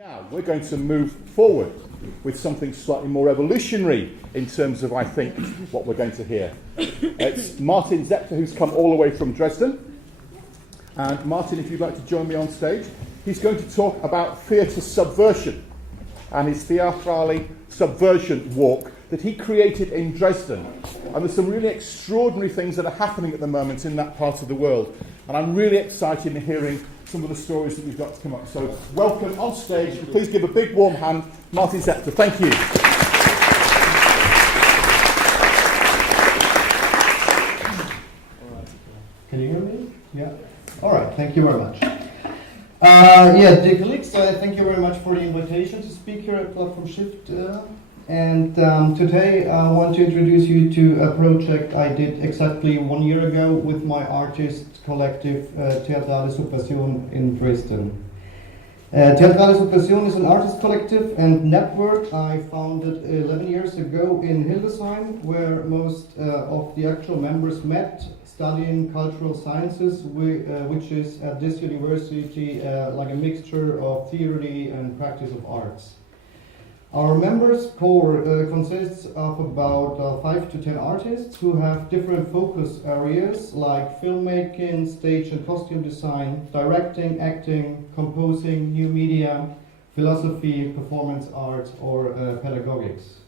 Now, we're going to move forward with something slightly more revolutionary in terms of, I think, what we're going to hear. It's Martin Zepter, who's come all the way from Dresden. And Martin, if you'd like to join me on stage, he's going to talk about theatre subversion and his Theatrale Subversion walk that he created in Dresden. And there's some really extraordinary things that are happening at the moment in that part of the world. And I'm really excited in hearing some of the stories that we've got to come up. So welcome on stage, and please give a big warm hand, Martin Zepter. Thank you. Can you hear me? Yeah. All right. Thank you very much. Dear colleagues, thank you very much for the invitation to speak here at Platform Shift. Today I want to introduce you to a project I did exactly 1 year ago with my artist collective Theatrale Subversion in Dresden. Theatrale Subversion is an artist collective and network I founded 11 years ago in Hildesheim, where most of the actual members met studying cultural sciences, which is at this university like a mixture of theory and practice of arts. Our members core consists of about 5 to 10 artists who have different focus areas like filmmaking, stage and costume design, directing, acting, composing, new media, philosophy, performance art, or pedagogics.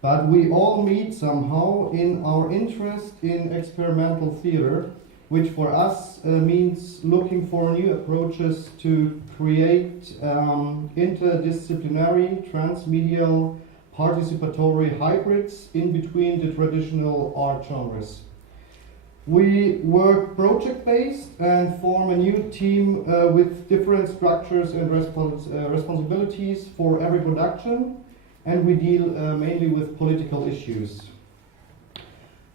But we all meet somehow in our interest in experimental theater, which for us means looking for new approaches to create interdisciplinary, transmedial, participatory hybrids in between the traditional art genres. We work project-based and form a new team with different structures and responsibilities for every production, and we deal mainly with political issues.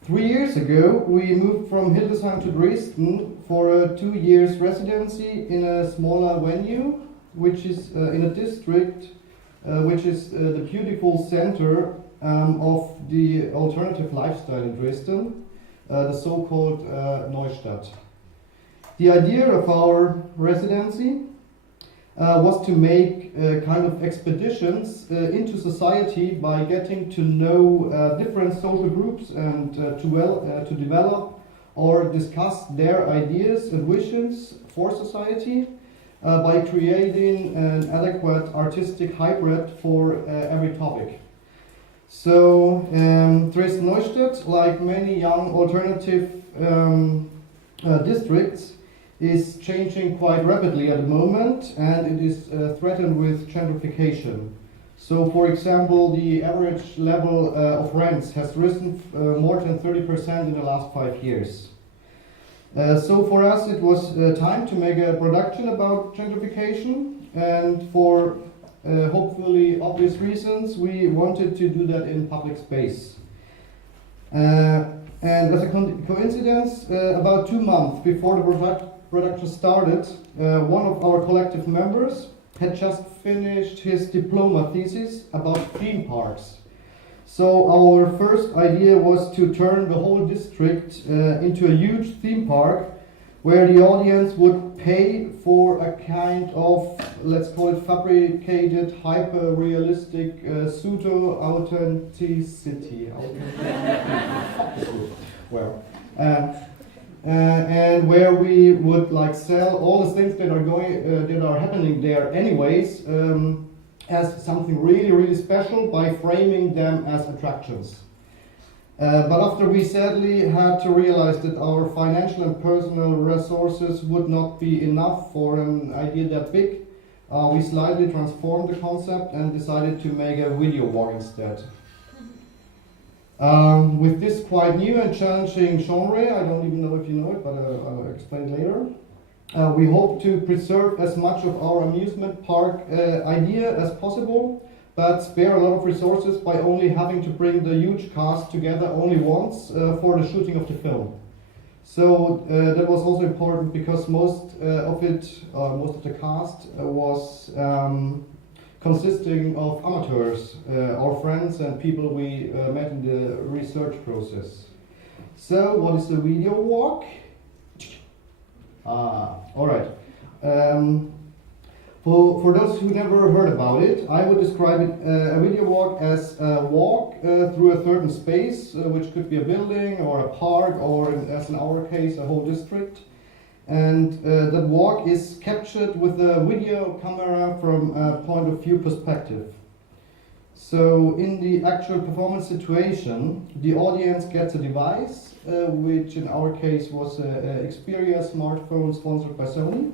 3 years ago, we moved from Hildesheim to Dresden for a 2 years residency in a smaller venue, which is in a district which is the beautiful center of the alternative lifestyle in Dresden, the so-called Neustadt. The idea of our residency was to make kind of expeditions into society by getting to know different social groups and to develop or discuss their ideas and visions for society by creating an adequate artistic hybrid for every topic. So Dresden-Neustadt, like many young alternative districts, is changing quite rapidly at the moment, and it is threatened with gentrification. So, for example, the average level of rents has risen more than 30% in the last 5 years. So for us it was time to make a production about gentrification, and for hopefully obvious reasons we wanted to do that in public space. And as a coincidence, about 2 months before the production started, one of our collective members had just finished his diploma thesis about theme parks. So our first idea was to turn the whole district into a huge theme park where the audience would pay for a kind of, let's call it fabricated, hyper-realistic pseudo-authenticity. Well, and where we would like sell all the things that are happening there anyways as something really, really special by framing them as attractions. But after we sadly had to realize that our financial and personal resources would not be enough for an idea that big, we slightly transformed the concept and decided to make a video walk instead. With this quite new and challenging genre, I don't even know if you know it, but I'll explain later. We hope to preserve as much of our amusement park idea as possible, but spare a lot of resources by only having to bring the huge cast together only once for the shooting of the film. So that was also important because most of the cast was consisting of amateurs, our friends and people we met in the research process. So what is the video walk? All right. For for those who never heard about it, I would describe it, a video walk as a walk through a certain space, which could be a building or a park, or as in our case, a whole district. And that walk is captured with a video camera from a point of view perspective. So in the actual performance situation, the audience gets a device, which in our case was an Xperia smartphone sponsored by Sony,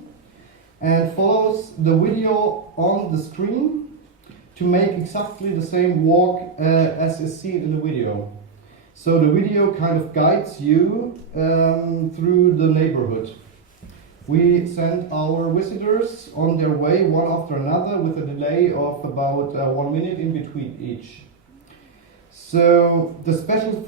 and follows the video on the screen to make exactly the same walk as is seen in the video. So the video kind of guides you through the neighborhood. We send our visitors on their way one after another with a delay of about 1 minute in between each. So the special two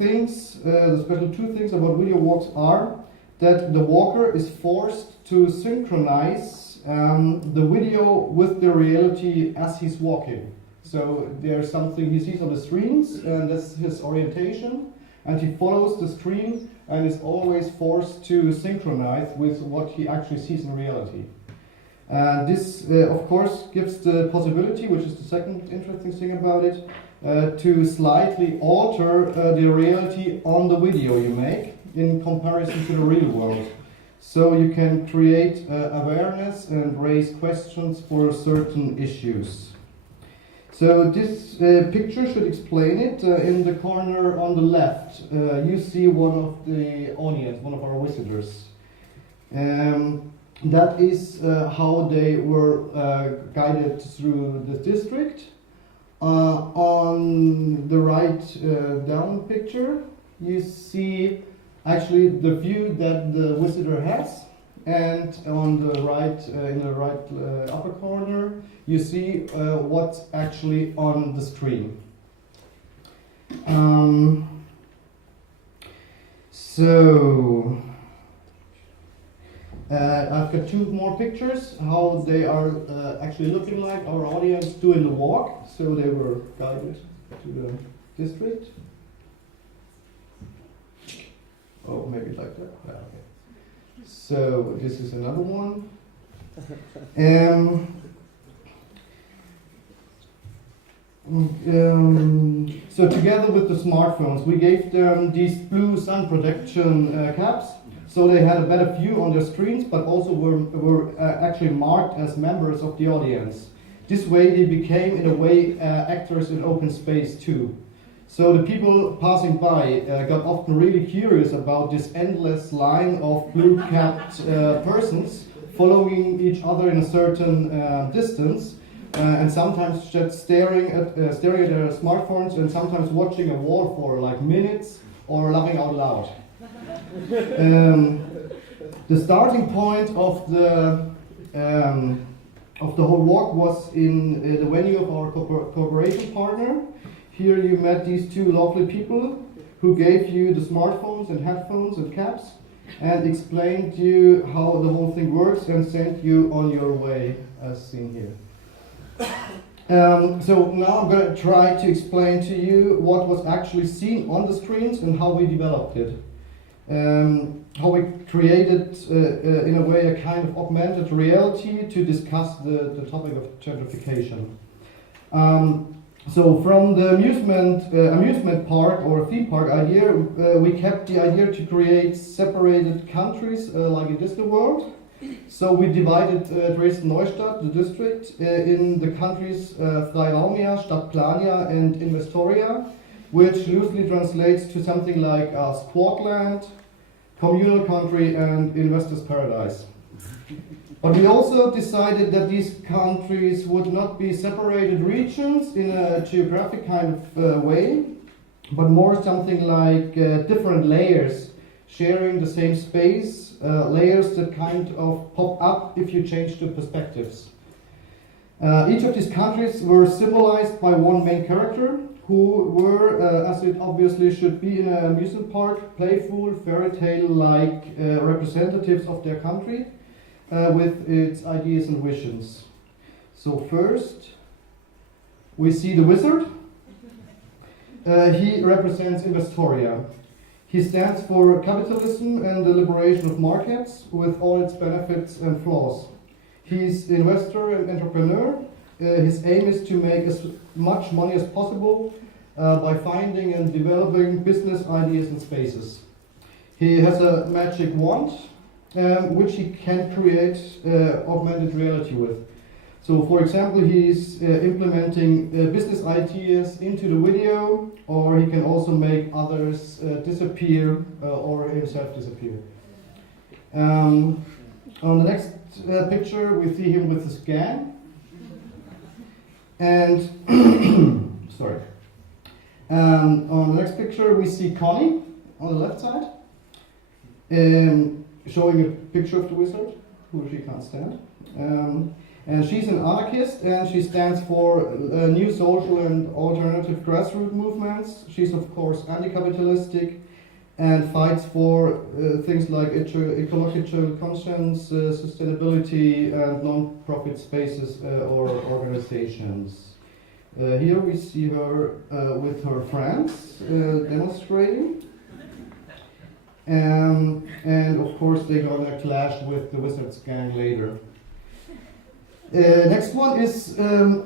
things about video walks are that the walker is forced to synchronize the video with the reality as he's walking. So there's something he sees on the screens, and that's his orientation, and he follows the screen and is always forced to synchronize with what he actually sees in reality. This, of course, gives the possibility, which is the second interesting thing about it, to slightly alter the reality on the video you make in comparison to the real world. So you can create awareness and raise questions for certain issues. So this picture should explain it. In the corner on the left, you see one of the audience, one of our visitors. That is how they were guided through the district. On the right down picture, you see actually the view that the visitor has, and on the right, in the right upper corner, you see what's actually on the screen. I've got two more pictures, how they are actually looking like our audience doing the walk. So they were guided to the district. Oh, maybe like that. Yeah, okay. So this is another one. So together with the smartphones, we gave them these blue sun protection caps, so they had a better view on their screens, but also were actually marked as members of the audience. This way they became, in a way, actors in open space too. So the people passing by got often really curious about this endless line of blue-capped persons following each other in a certain distance, and sometimes just staring at their smartphones, and sometimes watching a wall for like minutes or laughing out loud. The starting point of the whole walk was in the venue of our cooperation partner. Here you met these two lovely people who gave you the smartphones and headphones and caps and explained to you how the whole thing works and sent you on your way, as seen here. So now I'm going to try to explain to you what was actually seen on the screens and how we developed it. How we created, in a way, a kind of augmented reality to discuss the topic of gentrification. So from the amusement park or theme park idea, we kept the idea to create separated countries like in Disney World. So we divided Dresden-Neustadt, the district, in the countries Freiraumia, Stadtplania and Investoria, which loosely translates to something like Squatland, Communal Country and Investor's Paradise. But we also decided that these countries would not be separated regions in a geographic kind of way, but more something like different layers sharing the same space, layers that kind of pop up if you change the perspectives. Each of these countries were symbolized by one main character, who were, as it obviously should be in an amusement park, playful, fairy tale-like representatives of their country, with its ideas and visions. So first, we see the wizard. He represents Investoria. He stands for capitalism and the liberation of markets with all its benefits and flaws. He's investor and entrepreneur. His aim is to make as much money as possible by finding and developing business ideas and spaces. He has a magic wand which he can create augmented reality with. So, for example, he's implementing business ideas into the video, or he can also make others disappear or himself disappear. On the next picture, we see him with his gang. And, sorry. On the next picture, we see Connie on the left side, showing a picture of the wizard, who she can't stand. And she's an anarchist, and she stands for new social and alternative grassroots movements. She's, of course, anti-capitalistic and fights for things like ecological conscience, sustainability, and non-profit spaces or organizations. Here we see her with her friends demonstrating. And of course, they're gonna clash with the Wizards gang later. Next one is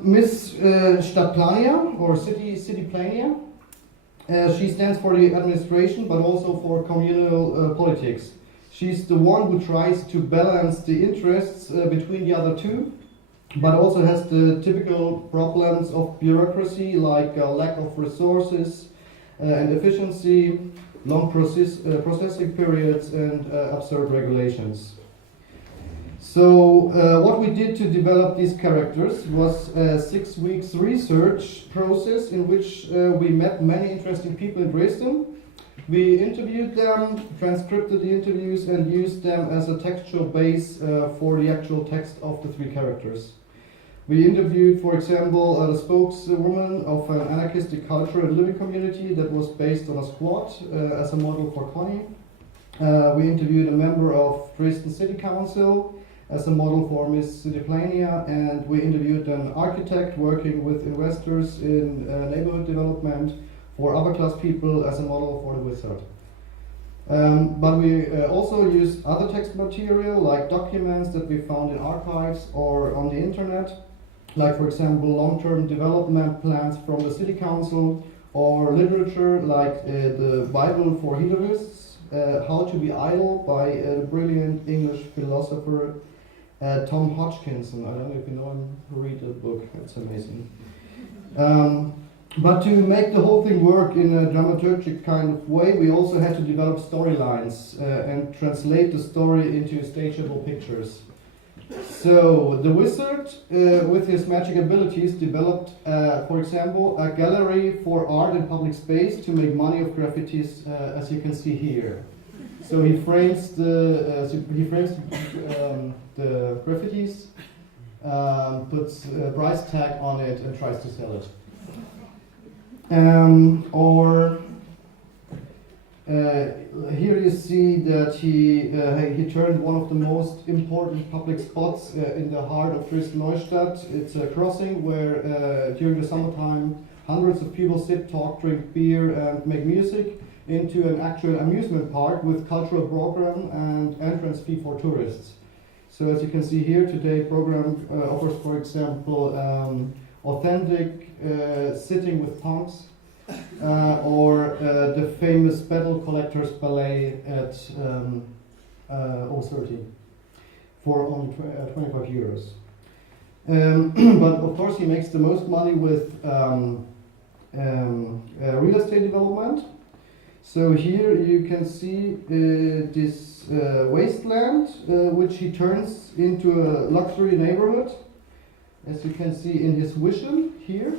Miss Stadtplania, or City Plania. She stands for the administration, but also for communal politics. She's the one who tries to balance the interests between the other two, but also has the typical problems of bureaucracy, like lack of resources and efficiency, long processing periods, and absurd regulations. So what we did to develop these characters was a 6 weeks research process in which we met many interesting people in Dresden. We interviewed them, transcribed the interviews, and used them as a textual base for the actual text of the 3 characters. We interviewed, for example, the spokeswoman of an anarchistic culture and living community that was based on a squad as a model for Connie. We interviewed a member of Dresden City Council as a model for Miss Cityplania, and we interviewed an architect working with investors in neighborhood development for upper class people as a model for the wizard. But we also used other text material like documents that we found in archives or on the internet, like for example long-term development plans from the city council, or literature like the Bible for hedonists, How to Be Idle by the brilliant English philosopher Tom Hodgkinson. I don't know if you know him, read that book, it's amazing. But to make the whole thing work in a dramaturgic kind of way, we also had to develop storylines and translate the story into stageable pictures. So the wizard, with his magic abilities, developed, for example, a gallery for art in public space to make money of graffitis, as you can see here. So he frames the graffitis, puts a price tag on it, and tries to sell it. Here you see that he turned one of the most important public spots in the heart of Dresden-Neustadt. It's a crossing where during the summertime hundreds of people sit, talk, drink beer, and make music, into an actual amusement park with cultural program and entrance fee for tourists. So as you can see here, today program offers, for example, authentic sitting with punks, or the famous Battle Collectors Ballet at 030 for only 25 euros. But of course he makes the most money with real estate development. So here you can see this wasteland, which he turns into a luxury neighborhood, as you can see in his vision here,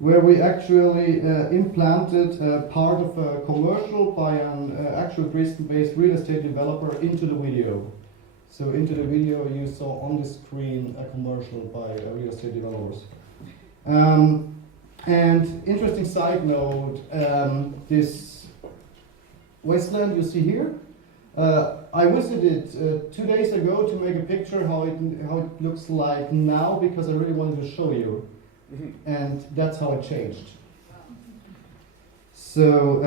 where we actually implanted part of a commercial by an actual Dresden-based real estate developer into the video. So into the video you saw on the screen a commercial by real estate developers. And interesting side note, this wasteland you see here, I visited 2 days ago to make a picture how it looks like now, because I really wanted to show you. And that's how it changed. So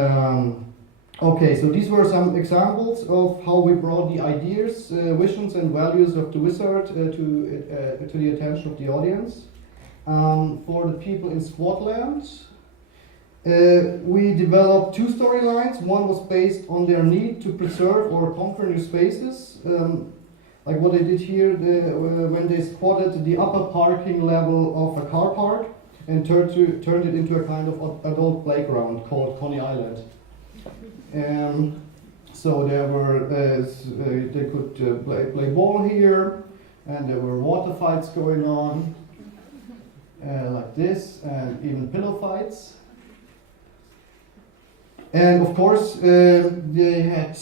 Okay, so these were some examples of how we brought the ideas, visions, and values of the wizard to the attention of the audience. For the people in Scotland, we developed two storylines. One was based on their need to preserve or conquer new spaces, like what they did here when they spotted the upper parking level of a car park and turned it into a kind of adult playground called Coney Island. So there were they could play ball here, and there were water fights going on like this, and even pillow fights. And of course, they had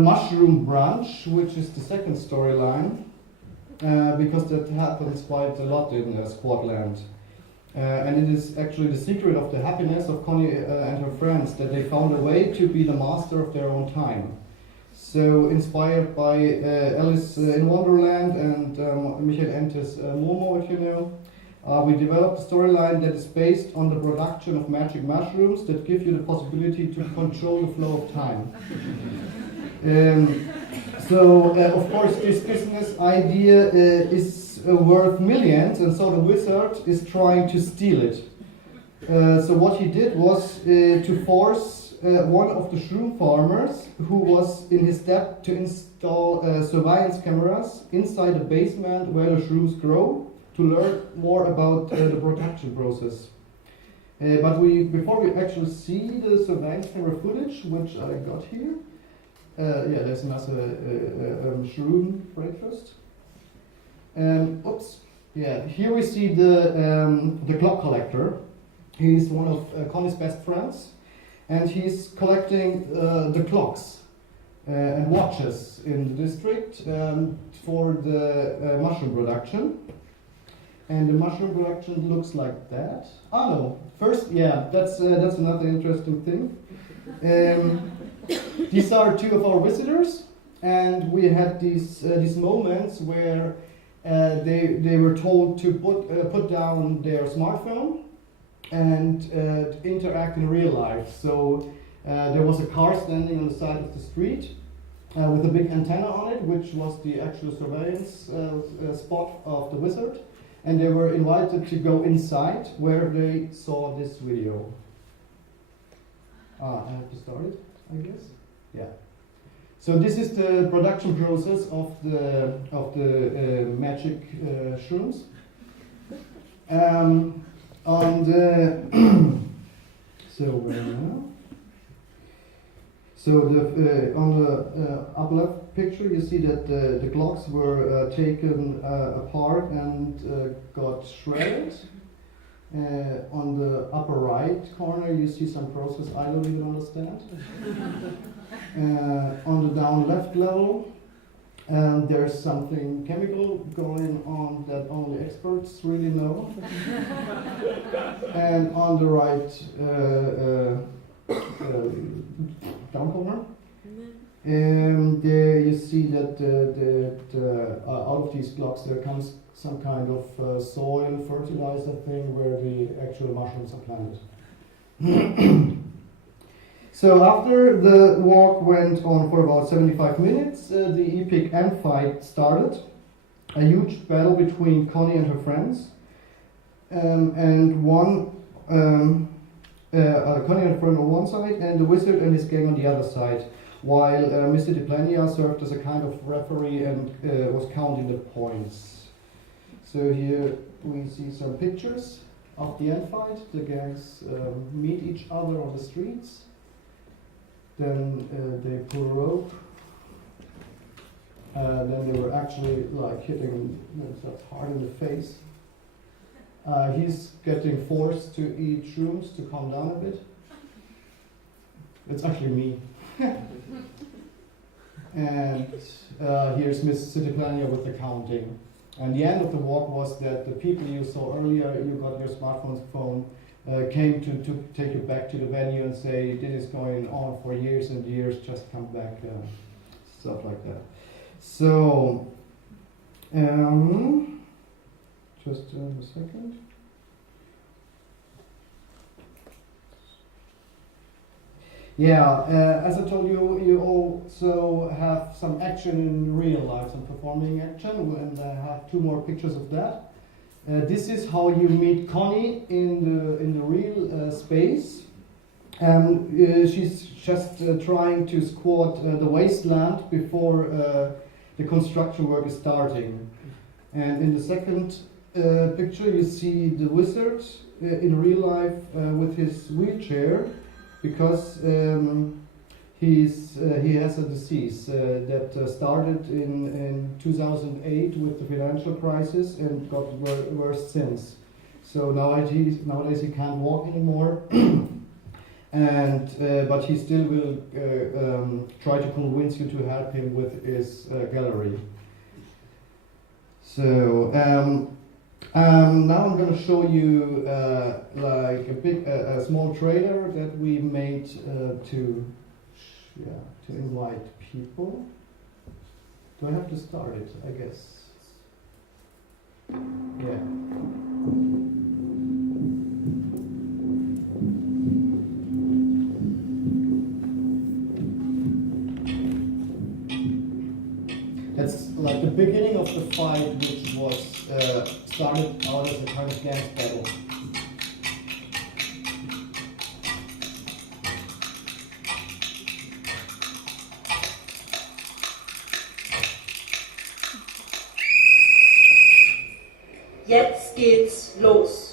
mushroom brunch, which is the second storyline, because that happens quite a lot in Scotland. And it is actually the secret of the happiness of Connie and her friends that they found a way to be the master of their own time. So, inspired by Alice in Wonderland and Michael Ente's Momo, if you know, we developed a storyline that is based on the production of magic mushrooms that give you the possibility to control the flow of time. Of course, this business idea is worth millions, and so the wizard is trying to steal it. So what he did was to force one of the shroom farmers, who was in his debt, to install surveillance cameras inside the basement where the shrooms grow, to learn more about the production process. But before we actually see the surveillance camera footage, which I got here, there's another shroom breakfast. Here we see the clock collector. He's one of Connie's best friends, and he's collecting the clocks and watches in the district for the mushroom production. And the mushroom production looks like that. Oh no! First, that's another interesting thing. These are two of our visitors, and we had these moments where they were told to put down their smartphone and interact in real life. So there was a car standing on the side of the street with a big antenna on it, which was the actual surveillance spot of the wizard. And they were invited to go inside where they saw this video. I have to start it, I guess. Yeah. So this is the production process of the magic shrooms. So on the upper left picture, you see that the clocks were taken apart and got shredded. On the upper right corner, you see some process I don't even understand. On the down left level, there's something chemical going on that only experts really know. And on the right down corner, there you see that out of these blocks there comes some kind of soil fertilizer thing where the actual mushrooms are planted. So after the walk went on for about 75 minutes, the epic end fight started. A huge battle between Connie and her friends, and one Connie and her friend on one side, and the wizard and his gang on the other side, while Mr. Diplania served as a kind of referee and was counting the points. So here we see some pictures of the end fight. The gangs meet each other on the streets. Then they pull a rope. Then they were actually like hitting themselves hard in the face. He's getting forced to eat shrooms to calm down a bit. It's actually me. And here's Miss Cityplania with the counting. And the end of the walk was that the people you saw earlier, you got your smartphone phone, came to take you back to the venue and say, this is going on for years and years, just come back, stuff like that. So, just a second. Yeah, as I told you, you also have some action in real life, some performing action, and I have 2 more pictures of that. This is how you meet Connie in the real space. She's just trying to squat the wasteland before the construction work is starting. And in the second picture, you see the wizard in real life with his wheelchair, because he has a disease that started in 2008 with the financial crisis and got worse since. So nowadays he can't walk anymore, and but he still will try to convince you to help him with his gallery. So now I'm going to show you like a small trailer that we made to invite people. Do I have to start it? I guess. Yeah. That's like the beginning of the fight, which was started out as a kind of dance battle. Jetzt geht's los.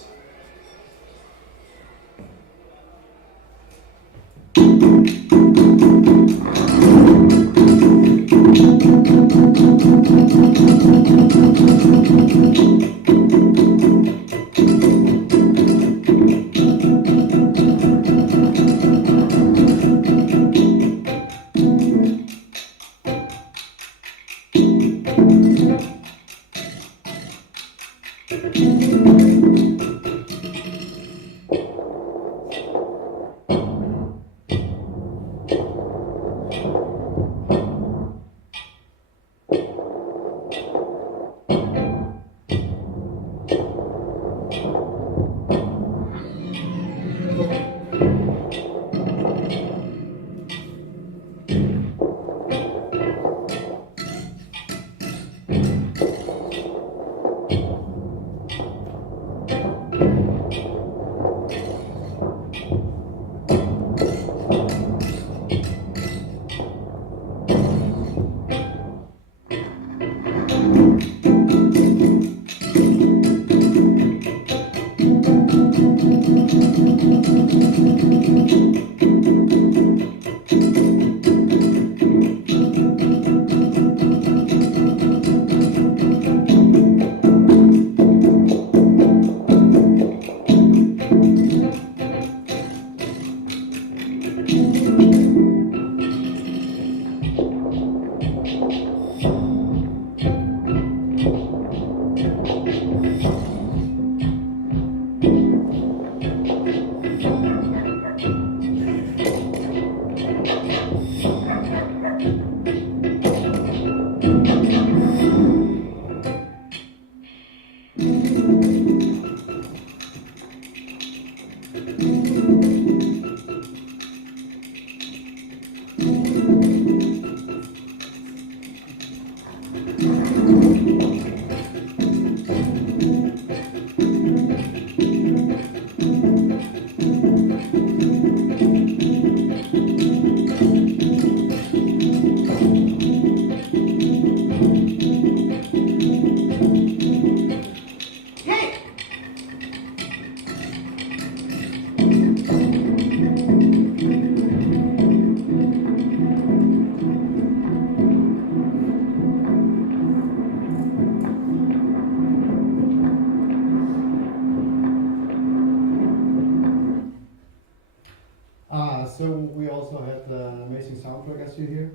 So we also had an amazing soundtrack, as you hear.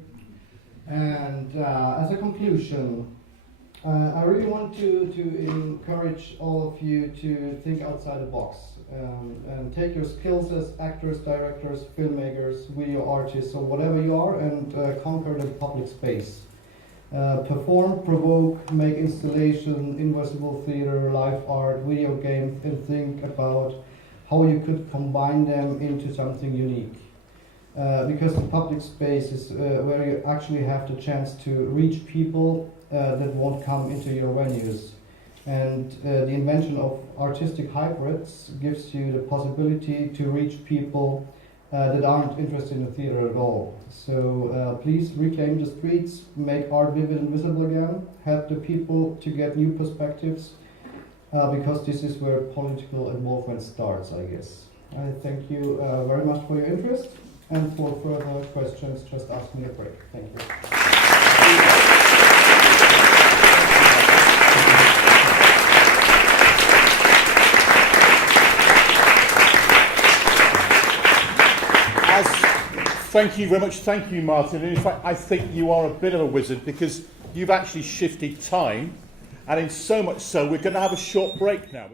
And as a conclusion, I really want to encourage all of you to think outside the box and take your skills as actors, directors, filmmakers, video artists, or whatever you are, and conquer the public space. Perform, provoke, make installation, invisible theater, live art, video games, and think about how you could combine them into something unique. because the public space is where you actually have the chance to reach people that won't come into your venues. And the invention of artistic hybrids gives you the possibility to reach people that aren't interested in the theater at all. So please reclaim the streets, make art vivid and visible again, help the people to get new perspectives, because this is where political involvement starts, I guess. I thank you very much for your interest, and for further questions, just ask me a break. Thank you. Thank you very much. Thank you, Martin. And in fact, I think you are a bit of a wizard because you've actually shifted time, and in so much so, we're going to have a short break now.